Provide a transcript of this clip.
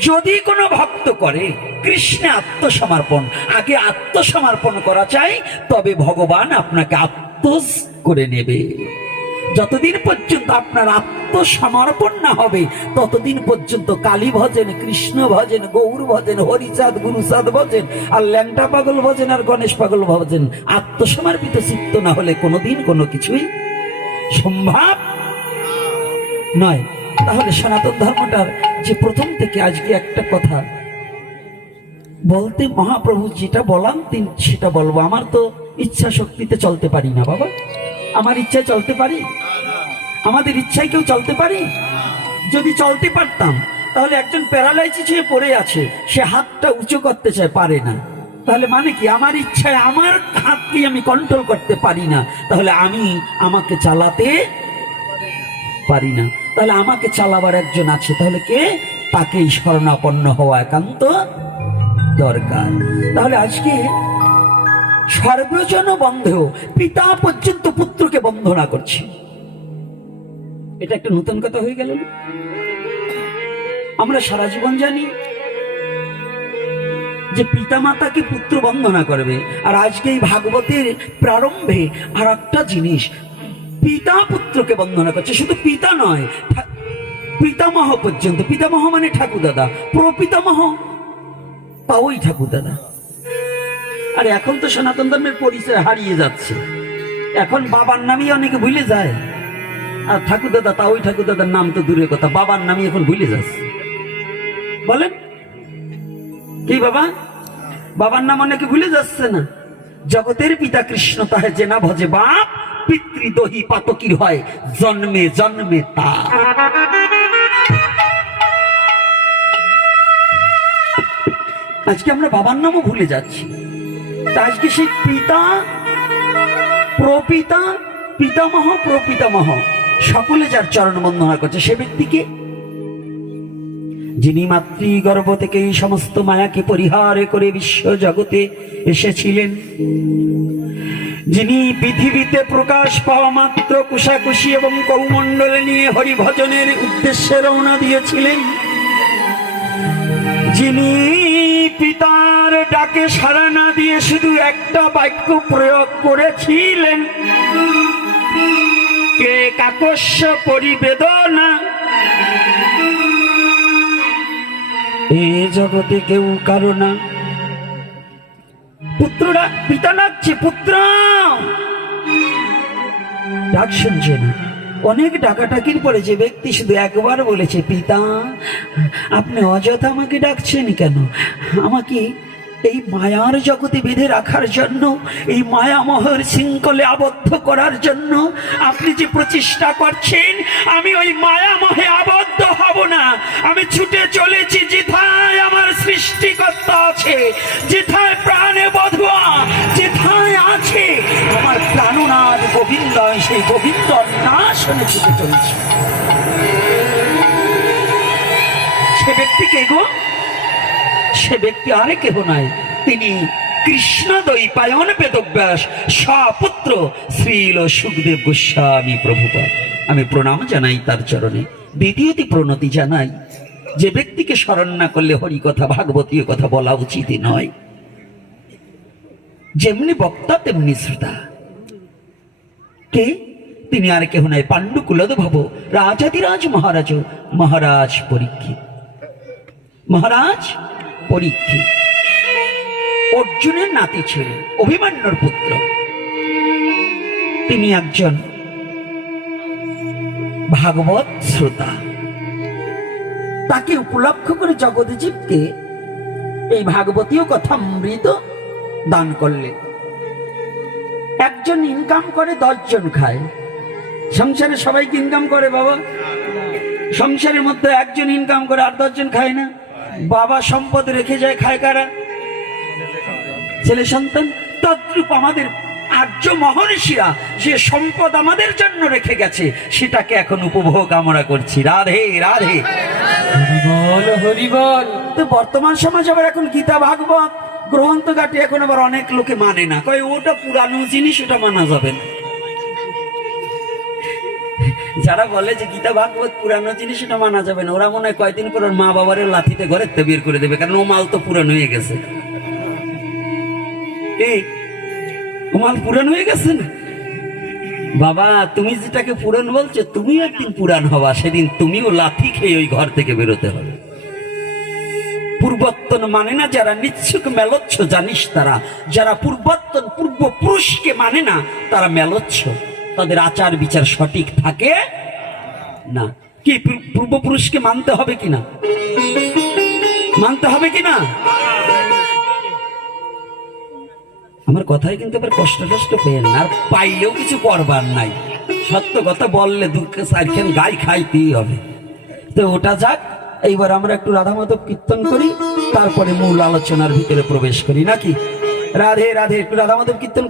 যদি কোনো ভক্ত করে, কৃষ্ণে আত্মসমর্পণ, আগে আত্মসমর্পণ করা চাই, তবে ভগবান আপনাকে আত্মস করে নেবে। যতদিন পর্যন্ত আপনার আত্মসমর্পণ না হবে, ততদিন পর্যন্ত কালী ভজেন, কৃষ্ণ ভজেন, গৌর ভজেন, হরিচাঁদ, গুরুচাঁদ ভজেন, আর ল্যাংটা পাগল ভজেন, আর গণেশ পাগল ভজেন, আত্মসমর্পিত চিত্ত না হলে কোনোদিন কোনো কিছুই সম্ভব নয়। তাহলে সনাতন ধর্মটার যে প্রথম থেকে আজকে একটা কথা। বলতে মহাপ্রভু যেটা বলান তিন সেটা বলব। আমার তো ইচ্ছা শক্তিতে চলতে পারি না বাবা। আমার ইচ্ছায় চলতে পারি? আমাদের ইচ্ছায় কেউ চলতে পারি? যদি চলতে পারতাম, তাহলে একজন প্যারালাইসিস হয়ে পড়ে আছে। সে হাতটা উঁচু করতে চায়, পারে না। তাহলে মানে কি? আমার ইচ্ছায়, আমার হাতকে আমি কন্ট্রোল করতে পারি না। তাহলে আমি আমাকে চালাতে পারি না। তাহলে আমাকে চালাবার একজন আছে, তাহলে কে? তাকেই শরণাপন্ন হওয়া একান্ত দরকার। তাহলে আজকে সর্বজন বন্ধেও পিতা পর্যন্ত পুত্রকে বন্ধনা করছে। এটা একটা নতুন কথা হয়ে গেল আমরা সারা জীবন জানি যে পিতা মাতাকে পুত্র বন্দনা করবে, আর আজকে এই ভাগবতের প্রারম্ভে আর একটা জিনিস পিতা পুত্রকে বন্দনা করছে। শুধু পিতা নয় পিতামহ পর্যন্ত। পিতামহ মানে ঠাকুর দাদা প্রপিতামহ তাওই ঠাকুর দাদা আর এখন তো সনাতন ধর্মের পরিচয় হারিয়ে যাচ্ছে। এখন বাবার নামই অনেকে ভুলে যায়। আর ঠাকুর দাদা তা ঠাকুর দাদার নাম তো দূরের কথা। বাবার নামই এখন ভুলে যাচ্ছে। বলেন, কি বাবা? বাবার নাম অনেকে ভুলে যাচ্ছে না। জগতের পিতা কৃষ্ণ তাহে যে না ভজে বাপ পিতৃ দহি পাতকির হয়, জন্মে জন্মে তা আজকে আমরা বাবার নামও ভুলে যাচ্ছি। আজকে সেই পিতা, প্রপিতা, পিতামহ, প্রপিতামহ, সকলে যার চরণ বন্দনা করছে, সে ব্যক্তিকে যিনি মাতৃগর্ভ থেকে এই সমস্ত মায়াকে পরিহার করে বিশ্ব জগতে এসেছিলেন। যিনি পৃথিবীতে প্রকাশ পাওয়া মাত্র কুশাকুশি এবং কৌমণ্ডলে নিয়ে হরিভজনের উদ্দেশ্যে রওনা দিয়েছিলেন, যিনি পিতার ডাকে সাড়া না দিয়ে শুধু একটা বাক্য প্রয়োগ করেছিলেন। কে কাকস্য পরিবেদনা? এ জগতে কেউ কারও না। পুত্ররা পিতা ডাকছে পুত্র। ডাক শুনছে না। অনেক ডাকাটাকির পরে যে ব্যক্তি শুধু একবার বলেছে, পিতা, আপনি অযথা আমাকে ডাকছেন কেন? আমাকে এই মায়ার জগতে বেঁধে রাখার জন্য, এই মায়ামহর শৃঙ্খলে আবদ্ধ করার জন্য আপনি যে প্রচেষ্টা করছেন, আমি ওই মায়ামহে আবদ্ধ হব না। আমি ছুটে চলেছি যেথায় আমার সৃষ্টিকর্তা আছে, যেথায় প্রাণে বধুয়া, যেথায় আছে। আমার প্রাণনাথ গোবিন্দ, সেই গোবিন্দ না শুনে ছুটে চলেছি। সে ব্যক্তিকে গো সে ব্যক্তি আরে কেহ নাই। তিনি কৃষ্ণ দৈপায়ন বেদব্যাস সপুত্র শ্রীল সুখদেব গোস্বামী প্রভুপাদ। আমি প্রণাম জানাই তার চরণে। দ্বিতীয়টি প্রণতি জানাই, যে ব্যক্তিকে স্মরণ না করলে হরি কথা ভাগবতীয় কথা বলা উচিত নয়। যেমনি বক্তা, তেমনি শ্রোতা। কে? তিনি আর কেহ নয় পাণ্ডু কুলদভব রাজাধিরাজ মহারাজ মহারাজ পরীক্ষিত। মহারাজ পরীক্ষিত অর্জুনের নাতি ছিলেন অভিমান্যর পুত্র। তিনি একজন ভাগবত শ্রোতা। তাকে উপলক্ষ করে জগদীজীবকে এই ভাগবতীয় কথা মৃত দান করলেন। একজন ইনকাম করে দশজন খায়। সংসারে সবাইকে ইনকাম করে বাবা। সংসারের মধ্যে একজন ইনকাম করে আর দশজন খায় না। বাবা সম্পদ রেখে যায় খায় কারা ছেলে সন্তান তদ্রূপ আমাদের আর্য মহর্ষিরা যে সম্পদ আমাদের জন্য রেখে গেছে সেটাকে এখন উপভোগ আমরা করছি। রাধে রাধে। হরিবল হরিবল। তো বর্তমান সমাজ আবার এখন গীতা ভাগবত গ্রন্থ ঘাটি এখন আবার অনেক লোকে মানে না। কয় ওটা পুরানো জিনিস ওটা মানা যাবে না। যারা বলে যে গীতা ভাগবত পুরানো জিনিস এটা মানা যাবে না, ওরা মনে হয় কয়দিন পর ওর মা বাবার লাথিতে ঘরের তে বের করে দেবে, কারণ ও মাল তো পুরান হয়ে গেছে। ও মাল পুরান হয়ে গেছে না? বাবা, তুমি যেটাকে পুরান বলছো তুমি একদিন পুরান হবা, সেদিন তুমিও লাথি খেয়ে ওই ঘর থেকে বেরোতে হবে। পূর্বত্তন মানে না যারা নিচ্ছুক মেলচ্ছ, জানিস তারা। যারা পূর্বত্তন পূর্বপুরুষকে মানে না, তারা মেলচ্ছ। তাদের আচার বিচার সঠিক থাকে না। কি পূর্বপুরুষকে মানতে হবে কিনা? মানতে হবে কিনা? আমার কথাই কিন্তু এবার কষ্ট কষ্ট পেয়ে না পাইলেও কিছু করবার নাই। সত্য কথা বললে দুঃখে সাইখান গাই খাইতেই হবে। তো ওটা যাক, এইবার আমরা একটু রাধা মাধব কীর্তন করি, তারপরে মূল আলোচনার ভিতরে প্রবেশ করি, নাকি? রাধে রাধে, একটু রাধা মাধব কীর্তন